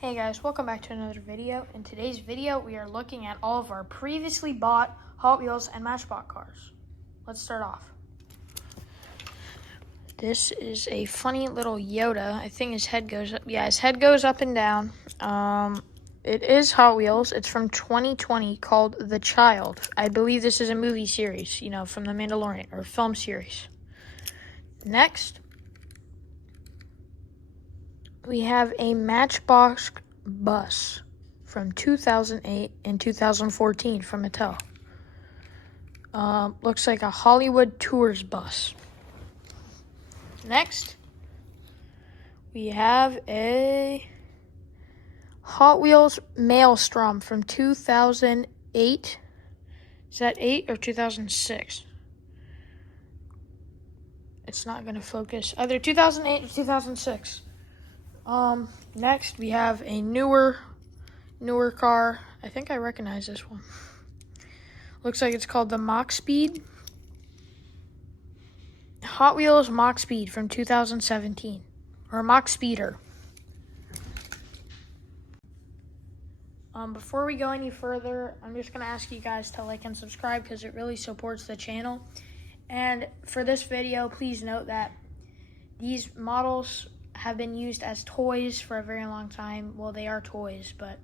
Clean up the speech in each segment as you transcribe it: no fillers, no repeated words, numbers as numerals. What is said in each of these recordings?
Hey guys, welcome back to another video. In today's video, we are looking at all of our previously bought Hot Wheels and Matchbox cars. Let's start off. This is a funny little Yoda. I think his head goes up. Yeah, his head goes up and down. It is Hot Wheels. It's from 2020 called The Child. I believe this is a movie series, from The Mandalorian, or a film series. Next, we have a Matchbox bus from 2008 and 2014 from Mattel. Looks like a Hollywood Tours bus. Next, we have a Hot Wheels Maelstrom from 2008. Is that 8 or 2006? It's not going to focus. Either 2008 or 2006. Next we have a newer car. I think I recognize this one. Looks like it's called the Mach Speed. Hot Wheels Mach Speed from 2017. Or Mach Speeder. Before we go any further, I'm just going to ask you guys to like and subscribe because it really supports the channel. And for this video, please note that these models have been used as toys for a very long time. Well, they are toys, but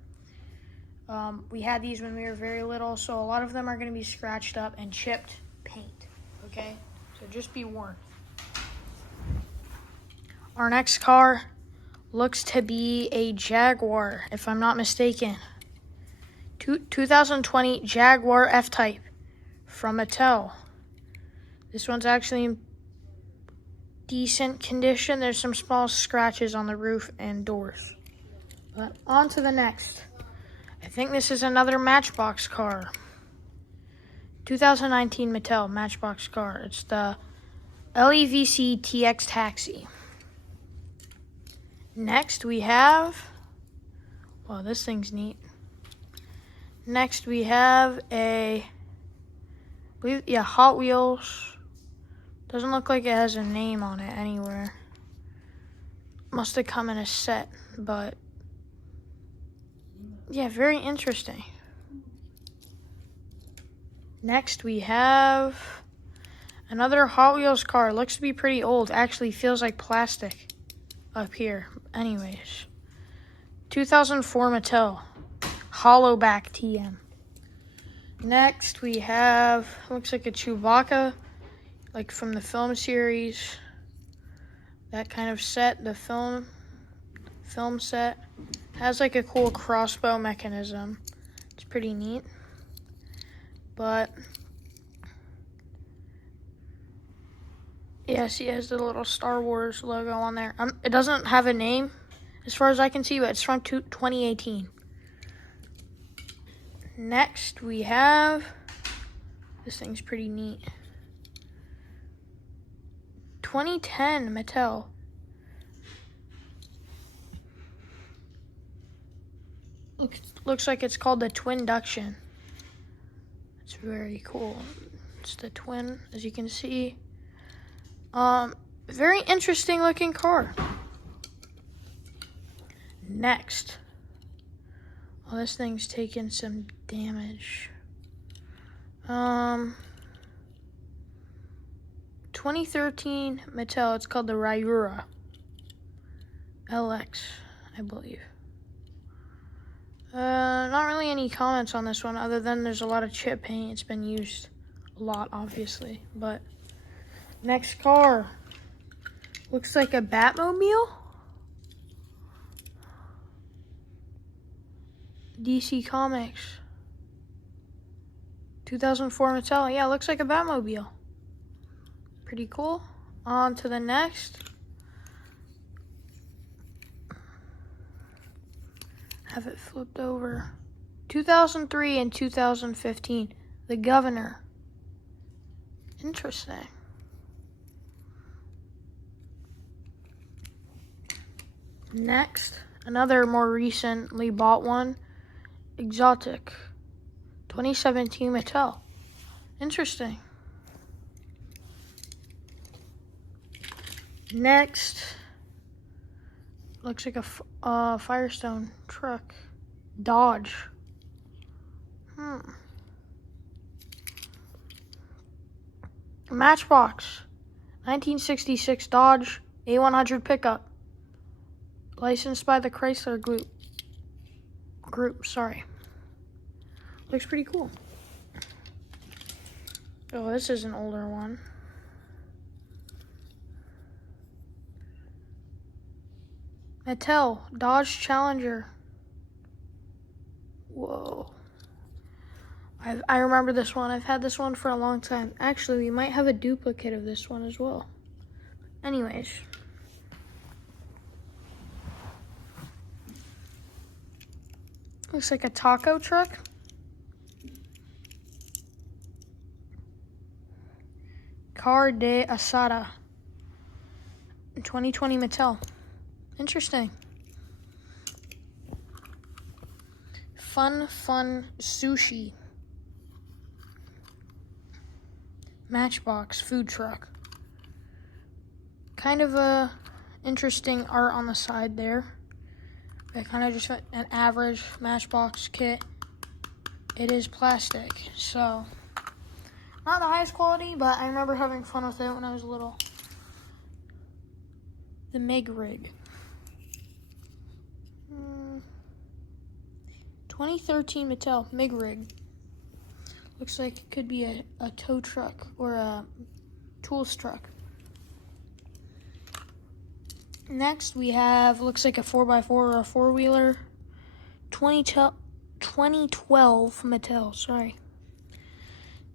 we had these when we were very little, so a lot of them are going to be scratched up and chipped paint, okay? So just be warned. Our next car looks to be a Jaguar, if I'm not mistaken. 2020 Jaguar F-Type from Mattel. This one's actually in decent condition. There's some small scratches on the roof and doors. But on to the next. I think this is another Matchbox car. 2019 Mattel Matchbox car. It's the LEVC TX Taxi. Next we have, well, this thing's neat. Next we have Hot Wheels. Doesn't look like it has a name on it anywhere. Must have come in a set, but yeah, very interesting. Next we have another Hot Wheels car. Looks to be pretty old. Actually feels like plastic up here. Anyways, 2004 Mattel Hollowback TM. Next we have, looks like a Chewbacca, like from the film series. That kind of set, the film set. Has like a cool crossbow mechanism. It's pretty neat. But yes, he has the little Star Wars logo on there. It doesn't have a name as far as I can see, but it's from 2018. Next we have, this thing's pretty neat. 2010 Mattel. Looks like it's called the Twinduction. It's very cool. It's the twin, as you can see. Very interesting looking car. Next. Well, this thing's taken some damage. 2013 Mattel. It's called the Ryura LX, I believe. Not really any comments on this one other than there's a lot of chip paint. It's been used a lot, obviously. But next car looks like a Batmobile. DC Comics. 2004 Mattel. Yeah, looks like a Batmobile. Pretty cool. On to the next. Have it flipped over. 2003 and 2015. The Governor. Interesting. Next, another more recently bought one. Exotic. 2017 Mattel. Interesting. Next, Looks like a Firestone truck. Dodge. Matchbox. 1966 Dodge A100 pickup. Licensed by the Chrysler Group, sorry. Looks pretty cool. Oh, this is an older one. Mattel Dodge Challenger. Whoa. I remember this one. I've had this one for a long time. Actually, we might have a duplicate of this one as well. Anyways. Looks like a taco truck. Car de Asada. 2020 Mattel. Interesting. Fun Sushi. Matchbox food truck. Kind of a interesting art on the side there. I kind of just an average Matchbox kit. It is plastic, so not the highest quality, but I remember having fun with it when I was little. The Mig Rig. 2013 Mattel Mig Rig. Looks like it could be a tow truck or a tools truck. Next we have, looks like a 4x4 or a four-wheeler. 2012 Mattel, sorry.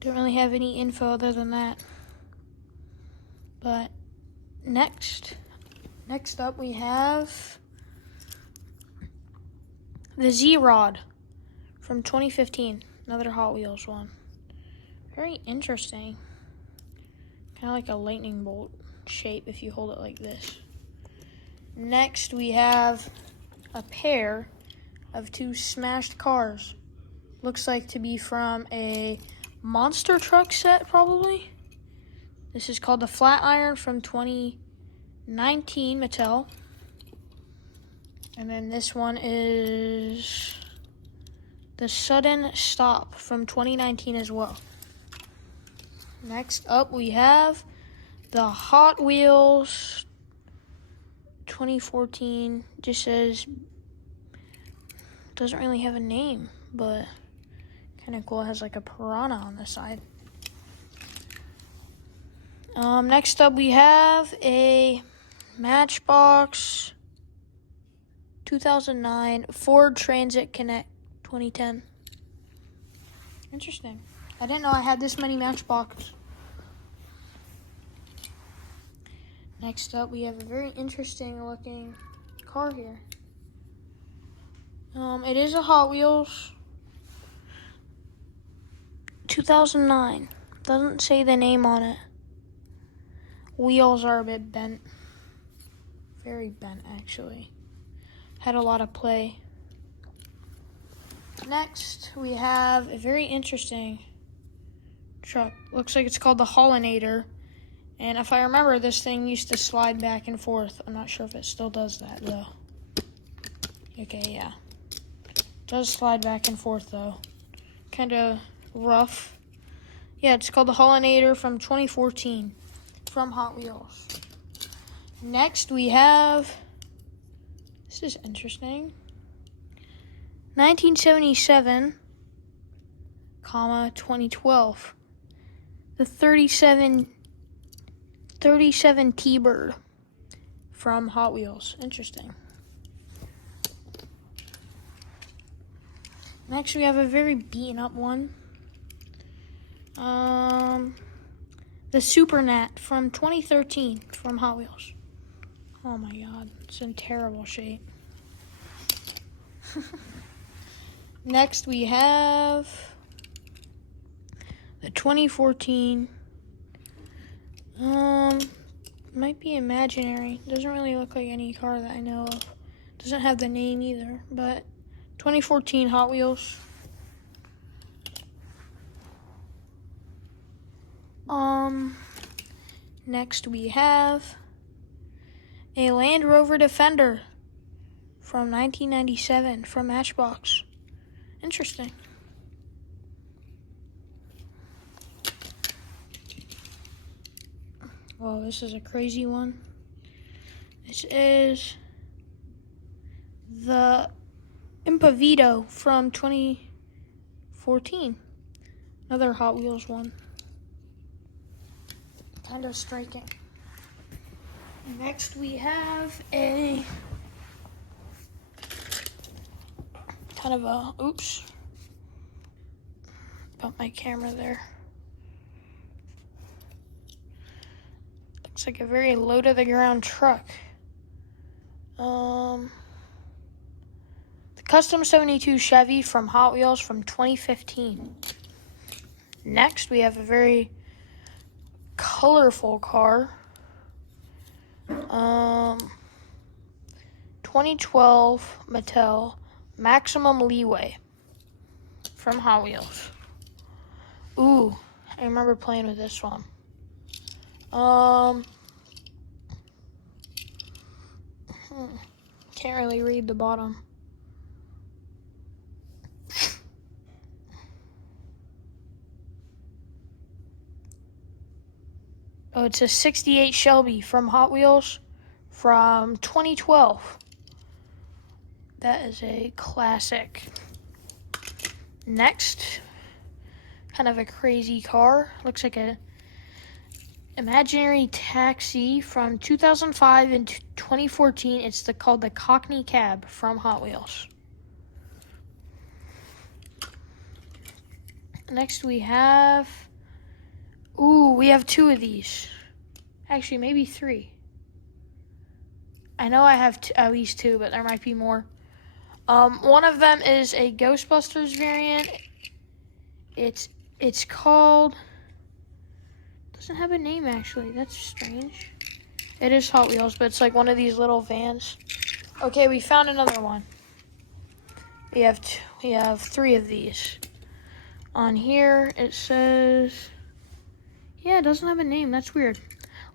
Don't really have any info other than that. But next up we have the Z-Rod from 2015. Another Hot Wheels one. Very interesting. Kind of like a lightning bolt shape if you hold it like this. Next, we have a pair of two smashed cars. Looks like to be from a monster truck set, probably. This is called the Flatiron from 2019 Mattel. And then this one is the Sudden Stop from 2019 as well. Next up, we have the Hot Wheels 2014. Just says, doesn't really have a name, but kind of cool. It has like a piranha on the side. Next up, we have a Matchbox 2009 Ford Transit Connect 2010. Interesting. I didn't know I had this many Matchbox. Next up, we have a very interesting looking car here. It is a Hot Wheels 2009. Doesn't say the name on it. Wheels are a bit bent. Very bent, actually. Had a lot of play. Next, we have a very interesting truck. Looks like it's called the Hollinator. And if I remember, this thing used to slide back and forth. I'm not sure if it still does that, though. Okay, yeah. It does slide back and forth, though. Kind of rough. Yeah, it's called the Hollinator from 2014 from Hot Wheels. Next, we have... This is interesting. 1977, 2012. The 37 T-Bird from Hot Wheels. Interesting. Next, we have a very beaten up one. The Super Nat from 2013 from Hot Wheels. Oh my god, it's in terrible shape. Next, we have the 2014. Might be imaginary. Doesn't really look like any car that I know of. Doesn't have the name either, but 2014 Hot Wheels. Next we have a Land Rover Defender from 1997 from Matchbox. Interesting. Whoa, this is a crazy one. This is the Impavito from 2014. Another Hot Wheels one. Kind of striking. Next we have a kind of a, oops, bumped my camera there. Looks like a very low to the ground truck. The Custom 72 Chevy from Hot Wheels from 2015. Next we have a very colorful car. 2012 Mattel Maximum Leeway from Hot Wheels. Ooh, I remember playing with this one. Can't really read the bottom. Oh, it's a 68 Shelby from Hot Wheels from 2012. That is a classic. Next, kind of a crazy car. Looks like a imaginary taxi from 2005 and 2014. It's called the Cockney Cab from Hot Wheels. Next we have, we have two of these. Actually, maybe three. I know I have at least two, but there might be more. One of them is a Ghostbusters variant. It's called, doesn't have a name actually. That's strange. It is Hot Wheels, but it's like one of these little vans. Okay, we found another one. We have three of these. On here it says, yeah, it doesn't have a name. That's weird.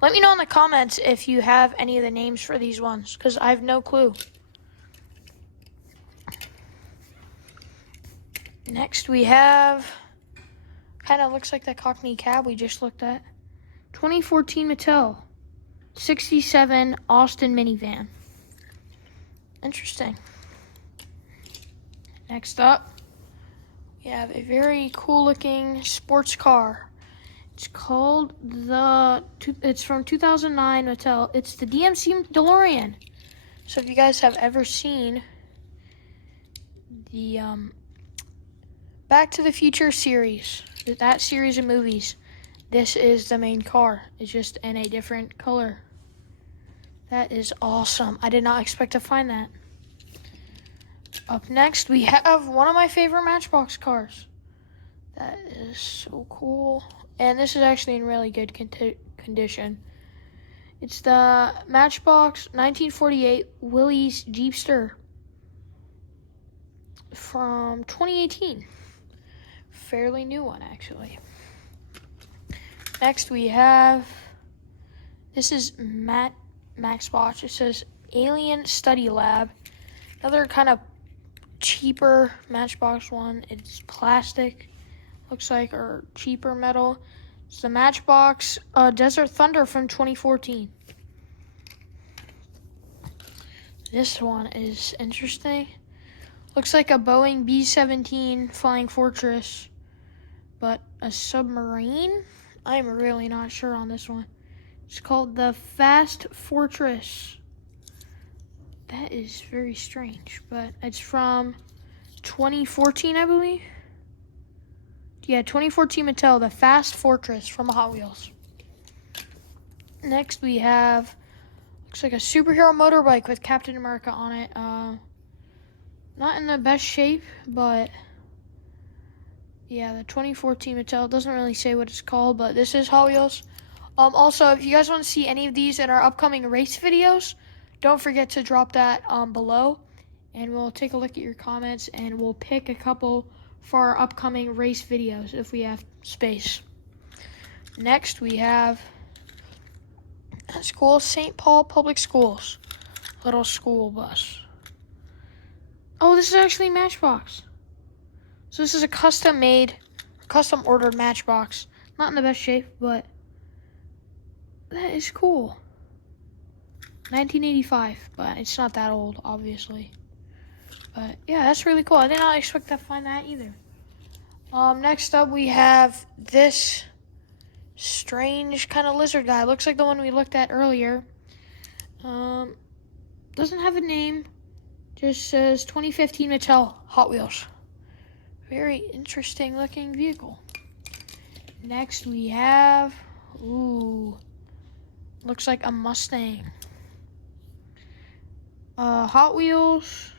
Let me know in the comments if you have any of the names for these ones, because I have no clue. Next we have, kind of looks like that Cockney Cab we just looked at. 2014 Mattel 67 Austin minivan. Interesting. Next up, we have a very cool looking sports car. It's called it's from 2009 Mattel. It's the DMC DeLorean. So if you guys have ever seen the Back to the Future series, that series of movies, this is the main car. It's just in a different color. That is awesome. I did not expect to find that. Up next, we have one of my favorite Matchbox cars. That is so cool. And this is actually in really good condition. It's the Matchbox 1948 Willys Jeepster from 2018. Fairly new one, actually. Next, we have, this is Matchbox. It says Alien Study Lab. Another kind of cheaper Matchbox one. It's plastic, looks like, or cheaper metal. It's the Matchbox Desert Thunder from 2014. This one is interesting. Looks like a Boeing B-17 Flying Fortress, but a submarine? I'm really not sure on this one. It's called the Fast Fortress. That is very strange, but it's from 2014, I believe. Yeah, 2014 Mattel, the Fast Fortress from Hot Wheels. Next we have, looks like a superhero motorbike with Captain America on it. Not in the best shape, but yeah, the 2014 Mattel, doesn't really say what it's called, but this is Hot Wheels. Also, if you guys want to see any of these in our upcoming race videos, don't forget to drop that below, and we'll take a look at your comments, and we'll pick a couple for our upcoming race videos if we have space. Next, we have St. Paul Public Schools, little school bus. Oh, this is actually Matchbox. So this is a custom-made, custom-ordered Matchbox. Not in the best shape, but that is cool. 1985, but it's not that old, obviously. But yeah, that's really cool. I did not expect to find that either. Next up we have this strange kind of lizard guy. Looks like the one we looked at earlier. Doesn't have a name. Just says 2015 Mattel Hot Wheels. Very interesting looking vehicle. Next we have, looks like a Mustang. Hot Wheels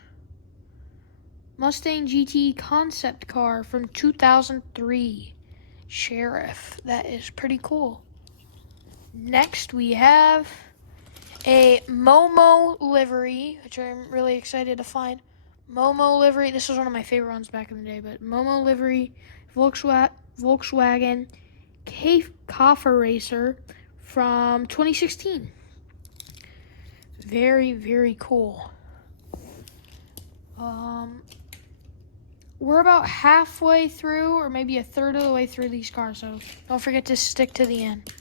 Mustang GT concept car from 2003. Sheriff. That is pretty cool. Next we have a Momo livery, which I'm really excited to find. Momo livery. This was one of my favorite ones back in the day, but Momo livery, Volkswagen Kaffer Racer from 2016. Very, very cool. We're about halfway through, or maybe a third of the way through these cars, so don't forget to stick to the end.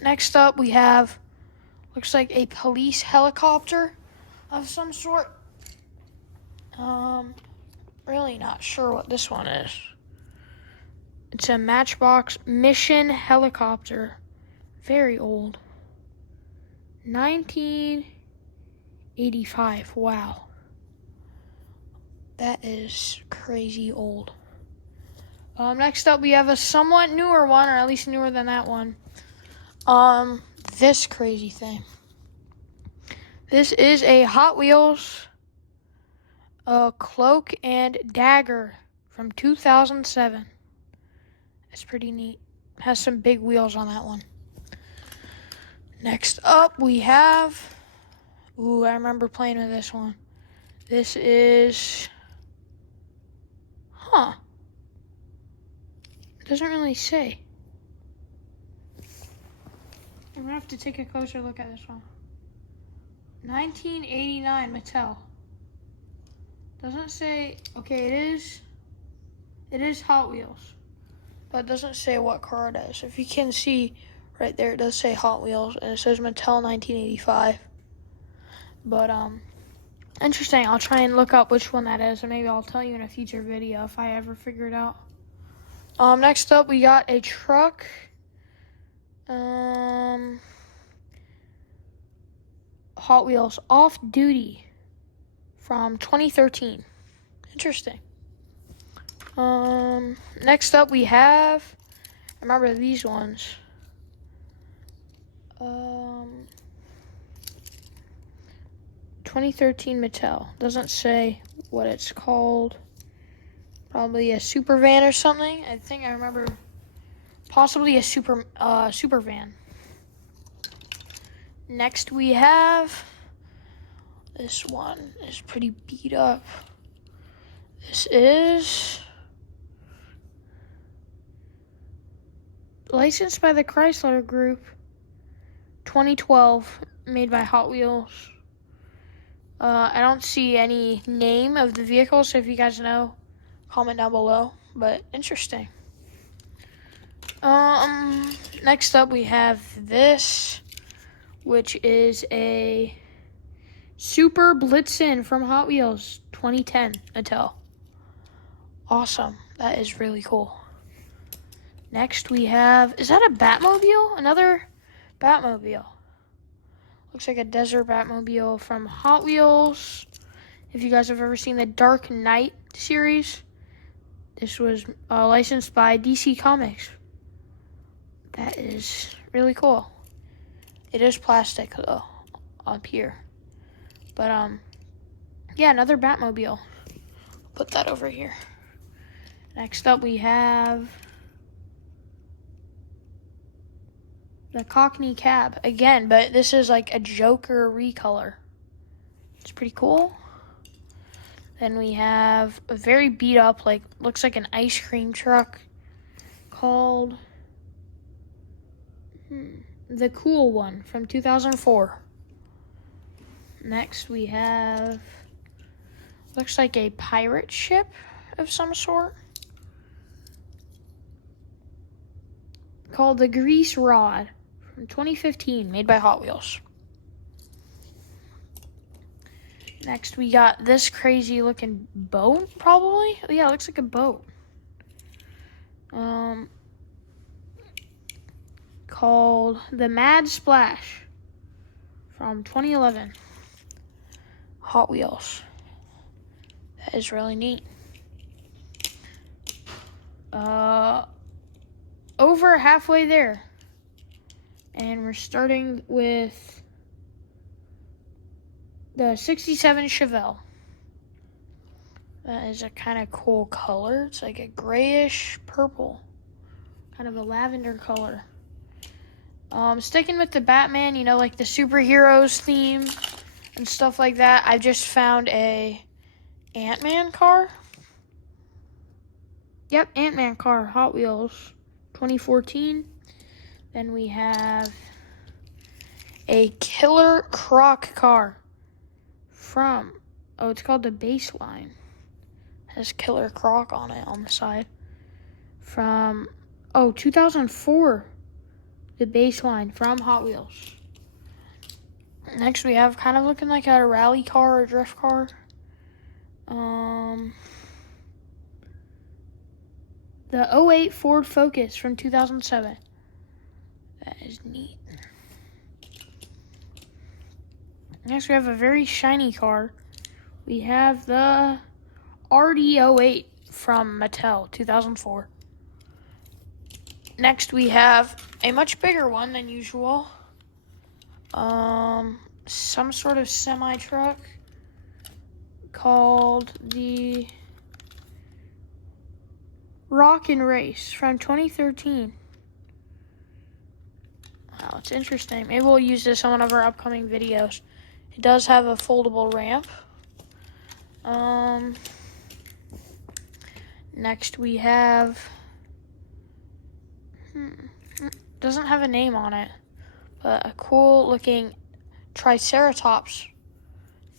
Next up, we have, looks like a police helicopter of some sort. Really not sure what this one is. It's a Matchbox mission helicopter. Very old. 1985. Wow. That is crazy old. Next up, we have a somewhat newer one, or at least newer than that one. This crazy thing. This is a Hot Wheels Cloak and Dagger from 2007. It's pretty neat. Has some big wheels on that one. Next up, we have... I remember playing with this one. This is... It doesn't really say. I'm going to have to take a closer look at this one. 1989 Mattel. Doesn't say... Okay, it is Hot Wheels. But it doesn't say what car it is. If you can see right there, it does say Hot Wheels. And it says Mattel 1985. But, interesting. I'll try and look up which one that is, and maybe I'll tell you in a future video if I ever figure it out. Next up, we got a truck. Hot Wheels Off Duty from 2013. Interesting. Next up, we have, I remember these ones. 2013 Mattel. Doesn't say what it's called. Probably a super van or something. I think I remember possibly a super van. Next we have, this one is pretty beat up. This is licensed by the Chrysler Group, 2012, made by Hot Wheels. I don't see any name of the vehicle, so if you guys know, comment down below. But interesting. Next up we have this, which is a Super Blitzen from Hot Wheels, 2010 Mattel. Awesome. That is really cool. Next we have, is that a Batmobile? Another Batmobile. Looks like a desert Batmobile from Hot Wheels. If you guys have ever seen the Dark Knight series, this was licensed by DC Comics. That is really cool. It is plastic, though, up here. But, yeah, another Batmobile. Put that over here. Next up, we have the Cockney Cab. Again, but this is like a Joker recolor. It's pretty cool. Then we have a very beat up, like, looks like an ice cream truck called the Cool One from 2004. Next we have Looks like a pirate ship of some sort. Called the Grease Rod from 2015, made by Hot Wheels. Next, we got this crazy looking boat, probably. Yeah, it looks like a boat. Called the Mad Splash from 2011. Hot Wheels. That is really neat. Over halfway there. And we're starting with the 67 Chevelle. That is a kind of cool color. It's like a grayish purple. Kind of a lavender color. Sticking with the Batman, you know, like the superheroes theme and stuff like that, I just found a Ant-Man car. Yep, Ant-Man car, Hot Wheels, 2014. Then we have a Killer Croc car from, it's called the Baseline. It has Killer Croc on it on the side. From, 2004. The Baseline from Hot Wheels. Next, we have kind of looking like a rally car or drift car. The '08 Ford Focus from 2007. That is neat. Next, we have a very shiny car. We have the RD-08 from Mattel, 2004. Next, we have a much bigger one than usual. Some sort of semi-truck called the Rock and Race from 2013. Wow, it's interesting. Maybe we'll use this on one of our upcoming videos. It does have a foldable ramp. Next, we have... doesn't have a name on it, but a cool looking Triceratops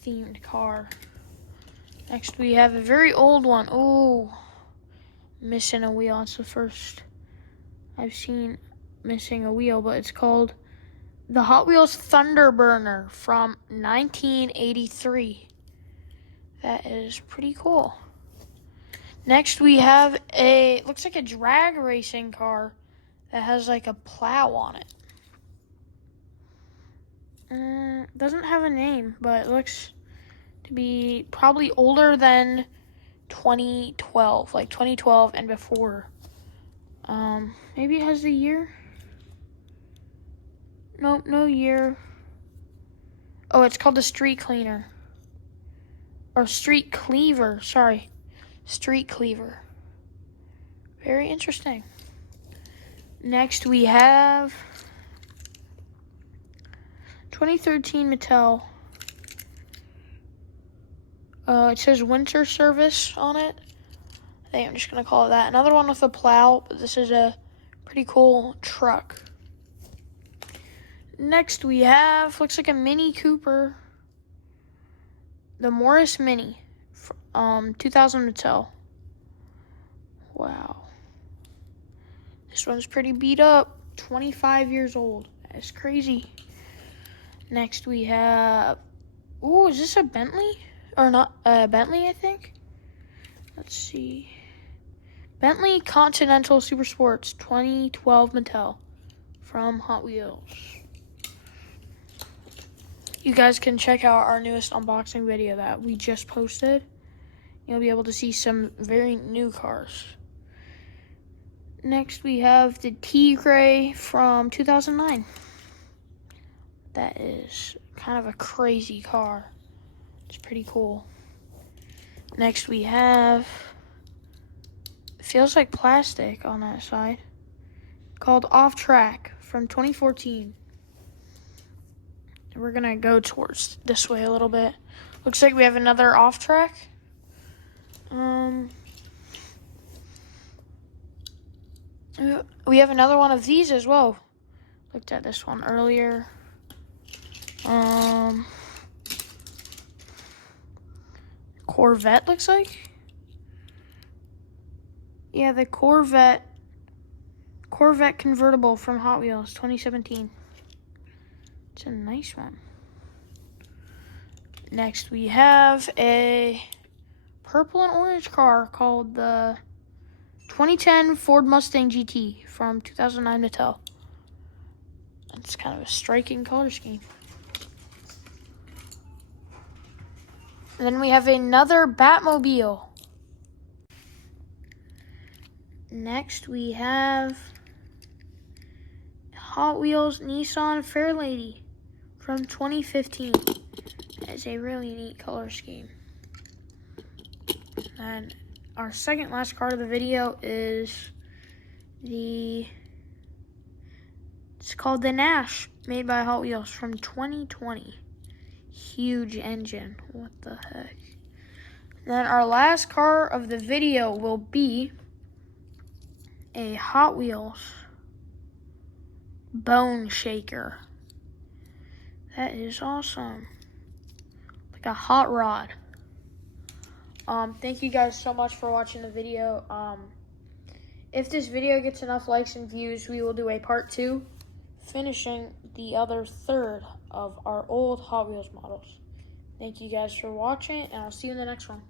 themed car. Next, we have a very old one. Oh, missing a wheel. It's the first I've seen missing a wheel, but it's called the Hot Wheels Thunderburner from 1983. That is pretty cool. Next, we have looks like a drag racing car that has like a plow on it. Doesn't have a name, but it looks to be probably older than 2012, like 2012 and before. Maybe it has the year. Nope, no year. Oh, it's called the Street Cleaner. Or Street Cleaver, sorry. Street Cleaver. Very interesting. Next, we have 2013 Mattel. It says winter service on it. I think I'm just going to call it that. Another one with a plow, but this is a pretty cool truck. Next, we have, looks like a Mini Cooper. The Morris Mini. 2000 Mattel. Wow. This one's pretty beat up. 25 years old. That's crazy. Next, we have... Ooh, is this a Bentley? Or not, Bentley, I think? Let's see. Bentley Continental Super Sports 2012 Mattel from Hot Wheels. You guys can check out our newest unboxing video that we just posted. You'll be able to see some very new cars. Next, we have the T-Gray from 2009. That is kind of a crazy car. It's pretty cool. Next, we have... It feels like plastic on that side. Called Off Track from 2014. We're going to go towards this way a little bit. Looks like we have another Off Track. We have another one of these as well. Looked at this one earlier. Corvette, looks like. Yeah, the Corvette convertible from Hot Wheels 2017. It's a nice one. Next, we have a purple and orange car called the 2010 Ford Mustang GT from 2009 Mattel. It's kind of a striking color scheme. And then we have another Batmobile. Next, we have Hot Wheels Nissan Fairlady from 2015. It's a really neat color scheme. And our second last card of the video is it's called the Nash, made by Hot Wheels from 2020. Huge engine. What the heck? Then our last car of the video will be a Hot Wheels Bone Shaker. That is awesome. Like a hot rod. Thank you guys so much for watching the video. If this video gets enough likes and views, we will do a part 2, finishing the other third of our old Hot Wheels models. Thank you guys for watching, and I'll see you in the next one.